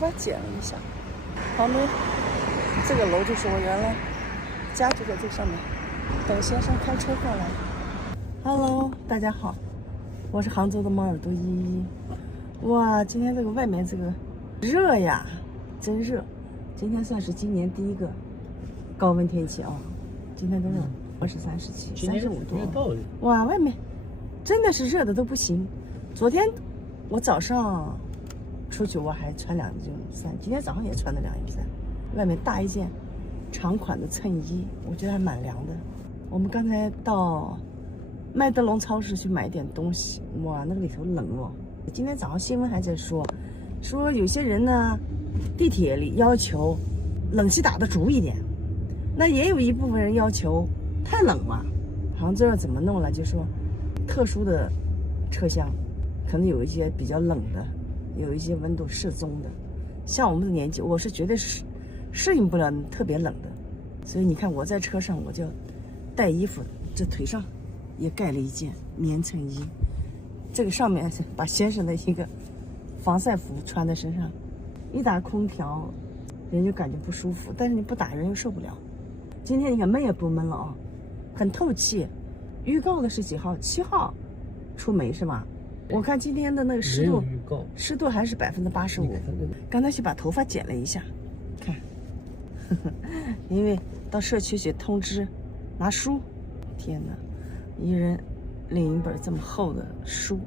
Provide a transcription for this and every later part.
发剪了一下。旁边这个楼就是我原来家就在这上面，等先生开车过来。Hello， 大家好，我是杭州的猫耳朵依依。哇，今天这个外面这个热呀，真热！今天算是今年第一个高温天气啊，今天都是23、27、35度。哇，外面真的是热的都不行。昨天我早上出去我还穿2件衫，今天早上也穿了2件衫，外面搭一件长款的衬衣，我觉得还蛮凉的。我们刚才到麦德龙超市去买点东西，哇，那个里头冷哦。今天早上新闻还在说有些人呢，地铁里要求冷气打得足一点，那也有一部分人要求太冷嘛。杭州要怎么弄了？就说特殊的车厢，可能有一些比较冷的，有一些温度适中的。像我们的年纪，我是绝对适应不了特别冷的。所以你看我在车上，我就带衣服，这腿上也盖了一件棉衬衣，这个上面把先生的一个防晒服穿在身上。一打空调人就感觉不舒服，但是你不打人又受不了。今天你看闷也不闷了啊，很透气。预告的是几号？7号出梅是吗？我看今天的那个湿度还是85%。刚才去把头发剪了一下，看，因为到社区去通知拿书。天哪，一人领一本这么厚的书，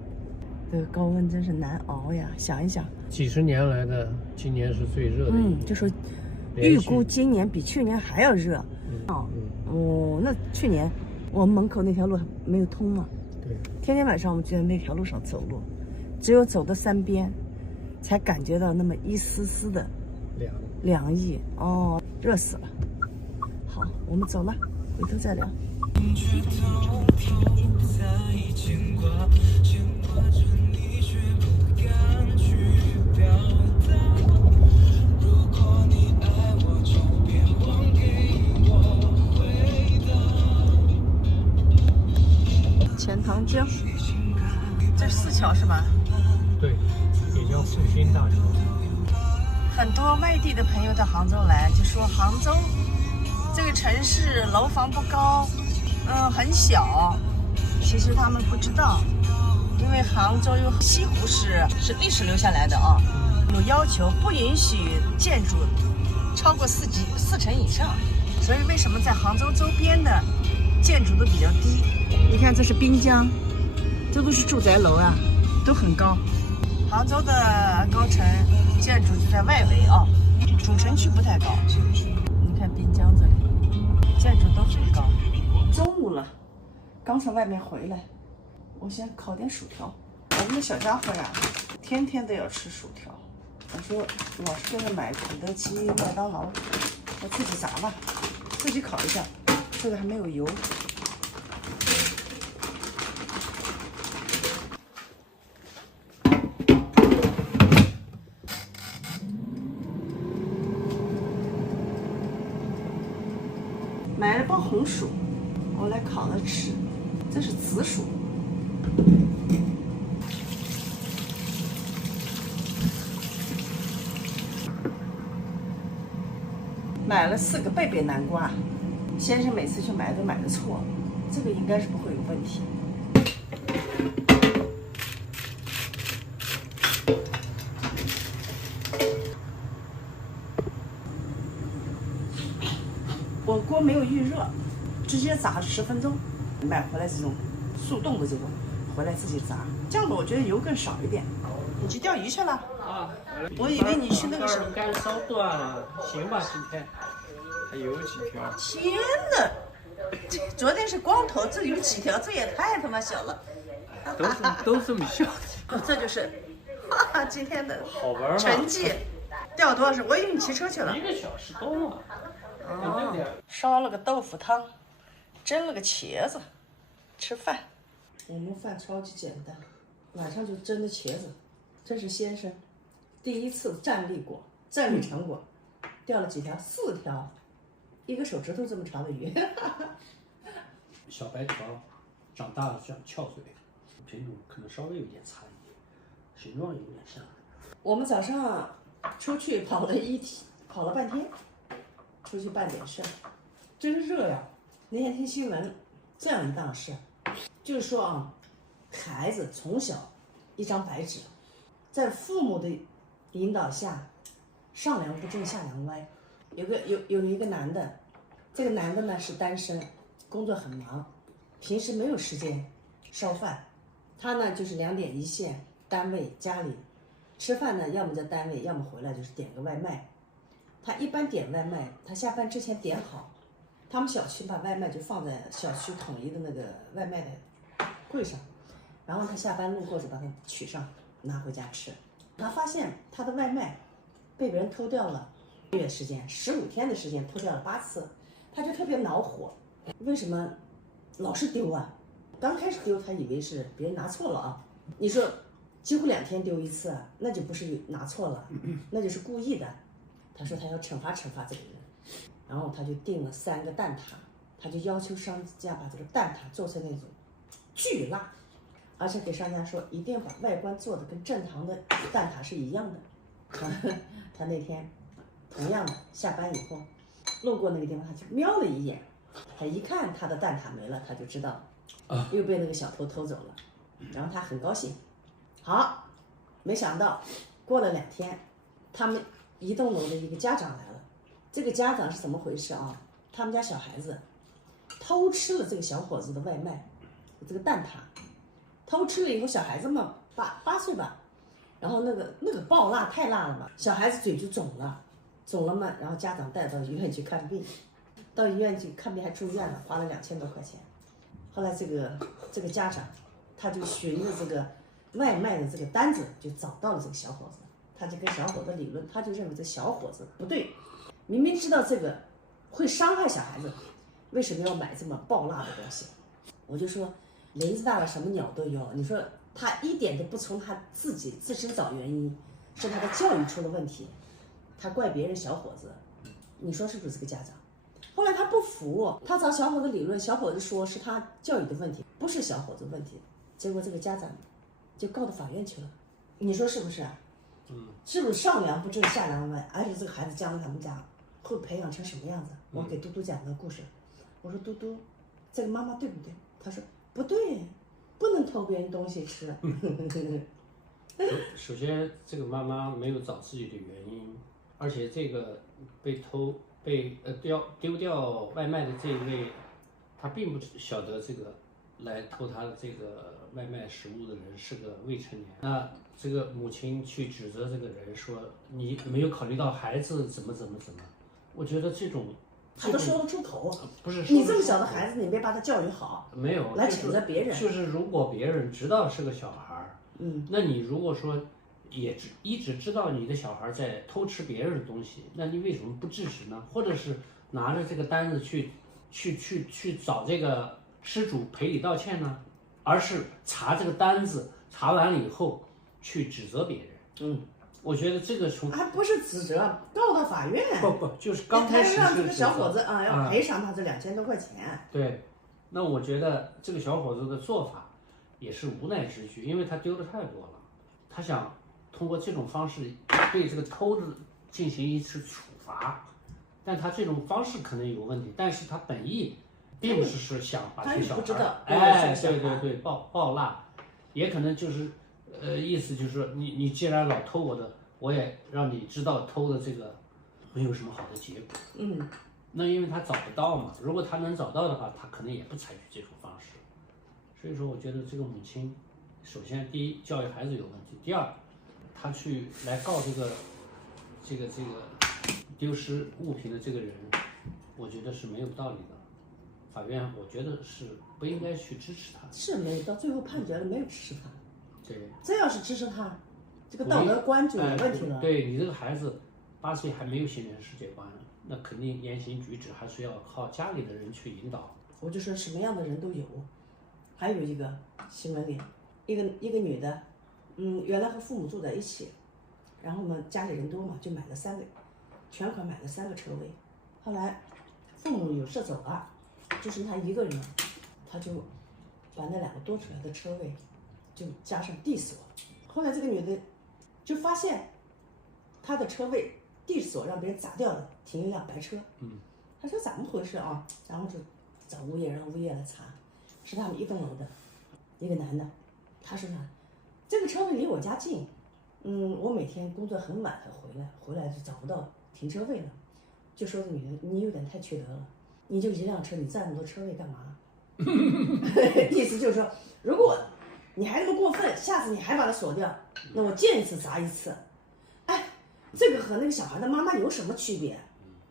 这个高温真是难熬呀！想一想，几十年来的，今年是最热的。就说预估今年比去年还要热。那去年我们门口那条路没有通嘛？对，天天晚上我们就在那条路上走路，只有走到山边，才感觉到那么一丝丝的凉意。哦，热死了。好，我们走了，回头再聊。钱塘江，这是4桥是吧？对，也叫复兴大桥。很多外地的朋友到杭州来，就说杭州这个城市楼房不高，很小。其实他们不知道，因为杭州有西湖是历史留下来的啊，有要求不允许建筑超过4层以上，所以为什么在杭州周边的建筑都比较低？你看这是滨江，这都是住宅楼啊，都很高。杭州的高层建筑就在外围啊，主城区不太高。你看滨江这里建筑都很高。中午了，刚从外面回来，我先烤点薯条。我们的小家伙呀，天天都要吃薯条。我说老是给他买肯德基、麦当劳，我自己炸吧，自己烤一下。这个还没有油。买了包红薯，我来烤了吃。这是紫薯。买了4个贝贝南瓜，先生每次去买都买的错，这个应该是不会有问题。我锅没有预热，直接炸10分钟。买回来这种速冻的这种，回来自己炸。这样的我觉得油更少一点。你去钓鱼去了？啊，我以为你去那个什么。干烧断了，行吧？今天还有几条。天哪！昨天是光头，这有几条？这也太他妈小了。都这么小。这就是，今天的好玩吗？成绩。钓多少时？我以为你骑车去了。1个小时多了。烧了个豆腐汤，蒸了个茄子，吃饭。我们饭超级简单，晚上就蒸的茄子。这是先生第一次战力成果，钓了几条？4条，1个手指头这么长的鱼。小白条，长大了像翘嘴，品种可能稍微有点差异，形状有点像。我们早上出去跑了半天，出去办点事，真热呀！那天听新闻，这样一档事，就是说啊，孩子从小一张白纸，在父母的引导下，上梁不正下梁歪。有一个男的，这个男的呢是单身，工作很忙，平时没有时间烧饭，他呢就是2点一线，单位家里吃饭呢，要么在单位，要么回来就是点个外卖。他一般点外卖，他下班之前点好，他们小区把外卖就放在小区统一的那个外卖的柜上，然后他下班路过就把它取上，拿回家吃。他发现他的外卖被别人偷掉了，1个月时间，15天的时间偷掉了8次，他就特别恼火，为什么老是丢啊？刚开始丢他以为是别人拿错了啊，你说几乎2天丢1次啊，那就不是拿错了，那就是故意的。他说他要惩罚惩罚这个人，然后他就订了3个蛋挞，他就要求商家把这个蛋挞做成那种巨辣，而且给商家说一定要把外观做的跟正常的蛋挞是一样的。他那天同样的下班以后路过那个地方，他就瞄了一眼，他一看他的蛋挞没了，他就知道又被那个小偷偷走了，然后他很高兴。好，没想到过了2天，他们一栋楼的一个家长来了。这个家长是怎么回事啊？他们家小孩子偷吃了这个小伙子的外卖，这个蛋挞，偷吃了以后，小孩子嘛8岁吧，然后那个爆辣太辣了嘛，小孩子嘴就肿了嘛，然后家长带到医院去看病，到医院去看病还住院了，花了2000多块钱。后来这个家长他就循着这个外卖的这个单子就找到了这个小伙子，他就跟小伙子理论，他就认为这小伙子不对，明明知道这个会伤害小孩子，为什么要买这么爆辣的东西？我就说林子大了什么鸟都有，你说他一点都不从他自身找原因，是他的教育出了问题，他怪别人小伙子，你说是不是这个家长？后来他不服，他找小伙子理论，小伙子说是他教育的问题，不是小伙子问题，结果这个家长就告到法院去了，你说是不是啊？是不是上梁不正下梁歪？而且这个孩子将来他们家会培养成什么样子？我给嘟嘟讲个故事，我说嘟嘟，这个妈妈对不对？他说不对，不能偷别人东西吃。首先，这个妈妈没有找自己的原因，而且这个丢掉外卖的这一位，他并不晓得这个来偷他的这个外卖食物的人是个未成年。那这个母亲去指责这个人说你没有考虑到孩子怎么，我觉得这种他都说得出口，不是你这么小的孩子，你没把他教育好，没有来谴责别人。就是如果别人知道是个小孩儿，那你如果说一直知道你的小孩在偷吃别人的东西，那你为什么不制止呢？或者是拿着这个单子去找这个失主赔礼道歉呢？而是查这个单子，查完了以后去指责别人。我觉得这个还不是指责，告到法院。不，就是刚开始让这个小伙子啊要赔偿他这2000多块钱。对，那我觉得这个小伙子的做法也是无奈之举，因为他丢的太多了，他想通过这种方式对这个偷子进行一次处罚，但他这种方式可能有问题，但是他本意并不是想把这个小孩，对，爆辣，也可能就是意思就是说你既然老偷我的，我也让你知道偷的这个没有什么好的结果。那因为他找不到嘛，如果他能找到的话，他可能也不采取这种方式。所以说，我觉得这个母亲，首先第一教育孩子有问题，第二，他去来告这个丢失物品的这个人，我觉得是没有道理的。法院我觉得是不应该去支持他。是没有，到最后判决了没有支持他。对，这要是支持他，这个道德观就有问题了。对你这个孩子8岁还没有形成世界观，那肯定言行举止还是要靠家里的人去引导。我就说什么样的人都有。还有一个新闻里，一个女的，原来和父母住在一起，然后呢家里人多嘛，就买了全款买了3个车位。后来父母有事走了，就剩她一个人了，她就把那2个多出来的车位就加上地锁。后来这个女的就发现他的车位地锁让别人砸掉了，停一辆白车。他说怎么回事啊？然后就找物业，让物业来查，是他们一栋楼的一个男的。他说呢，这个车位离我家近，我每天工作很晚才回来就找不到停车位了。就说这女的，你有点太缺德了，你就一辆车，你占那么多车位干嘛？意思就是说，如果你还那么过分，下次你还把它锁掉，那我见一次砸一次。哎，这个和那个小孩的妈妈有什么区别？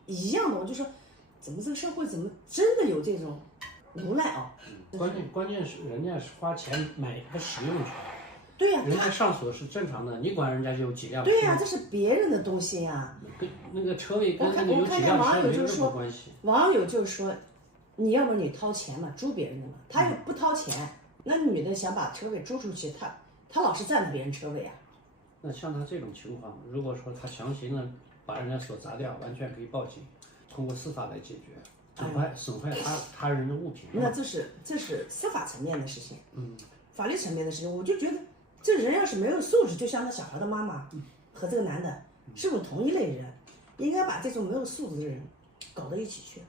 一样的，我就说，怎么这个社会怎么真的有这种无赖啊？关键是人家是花钱买一个使用权。对呀、人家上锁是正常的，你管人家有几辆车？对呀、这是别人的东西呀、跟那个车位跟我看那个有几辆网车没任友就是说何关系。网友就是说，你要不你掏钱嘛，租别人的嘛，他又不掏钱，那女的想把车位租出去，他老是占着别人车位啊。那像他这种情况，如果说他强行的把人家锁砸掉，完全可以报警，通过司法来解决，损坏他人的物品。那这是司法层面的事情，法律层面的事情，我就觉得这人要是没有素质，就像那小孩的妈妈和这个男的是不是同一类人？应该把这种没有素质的人搞到一起去。